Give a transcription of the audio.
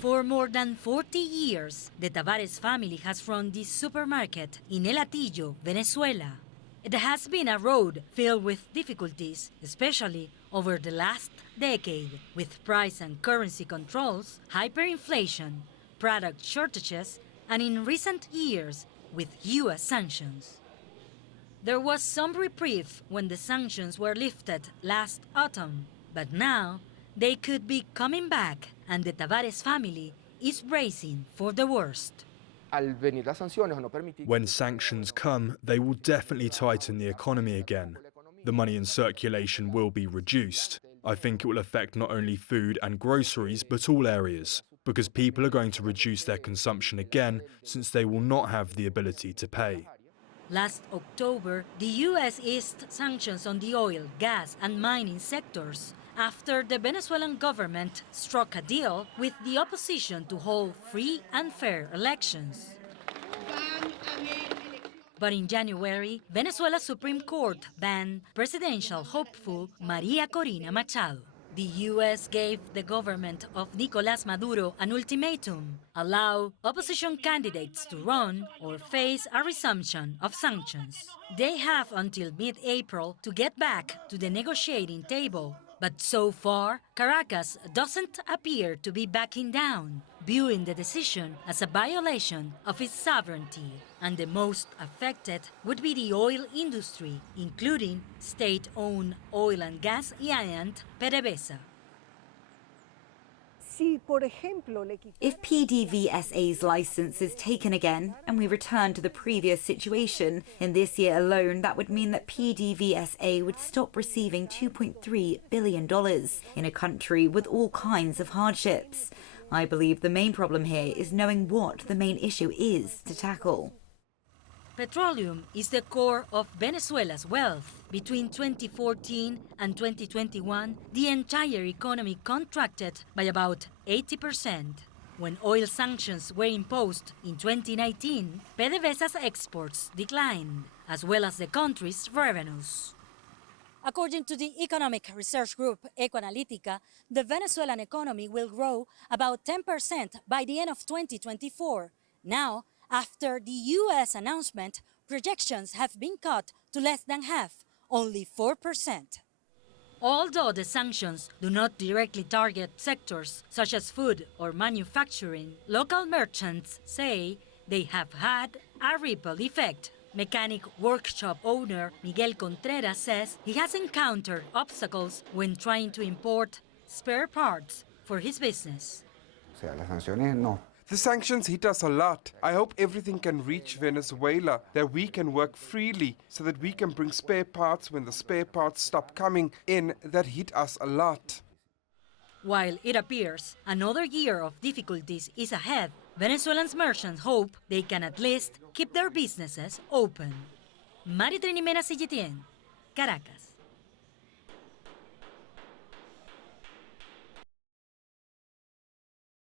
For more than 40 years, the Tavares family has run this supermarket in El Hatillo, Venezuela. It has been a road filled with difficulties, especially over the last decade, with price and currency controls, hyperinflation, product shortages, and in recent years, with U.S. sanctions. There was some reprieve when the sanctions were lifted last autumn, but now they could be coming back, and the Tavares family is bracing for the worst. When sanctions come, they will definitely tighten the economy again. The money in circulation will be reduced. I think it will affect not only food and groceries, but all areas, because people are going to reduce their consumption again, since they will not have the ability to pay. Last October, the U.S. eased sanctions on the oil, gas, and mining sectors after the Venezuelan government struck a deal with the opposition to hold free and fair elections. But in January, Venezuela's Supreme Court banned presidential hopeful Maria Corina Machado. The U.S. gave the government of Nicolás Maduro an ultimatum: allow opposition candidates to run or face a resumption of sanctions. They have until mid-April to get back to the negotiating table. But so far, Caracas doesn't appear to be backing down, viewing the decision as a violation of its sovereignty. And the most affected would be the oil industry, including state-owned oil and gas giant PDVSA. If PDVSA's license is taken again and we return to the previous situation, in this year alone that would mean that PDVSA would stop receiving $2.3 billion in a country with all kinds of hardships. I believe the main problem here is knowing what the main issue is to tackle. Petroleum is the core of Venezuela's wealth. Between 2014 and 2021, the entire economy contracted by about 80%. When oil sanctions were imposed in 2019, PDVSA's exports declined, as well as the country's revenues. According to the economic research group Ecoanalítica, the Venezuelan economy will grow about 10% by the end of 2024. Now, after the U.S. announcement, projections have been cut to less than half, only 4%. Although the sanctions do not directly target sectors such as food or manufacturing, local merchants say they have had a ripple effect. Mechanic workshop owner Miguel Contreras says he has encountered obstacles when trying to import spare parts for his business. The sanctions hit us a lot. I hope everything can reach Venezuela, that we can work freely, so that we can bring spare parts when the spare parts stop coming in. That hit us a lot. While it appears another year of difficulties is ahead, Venezuelans merchants hope they can at least keep their businesses open. Maritrini Mena, CGTN, Caracas.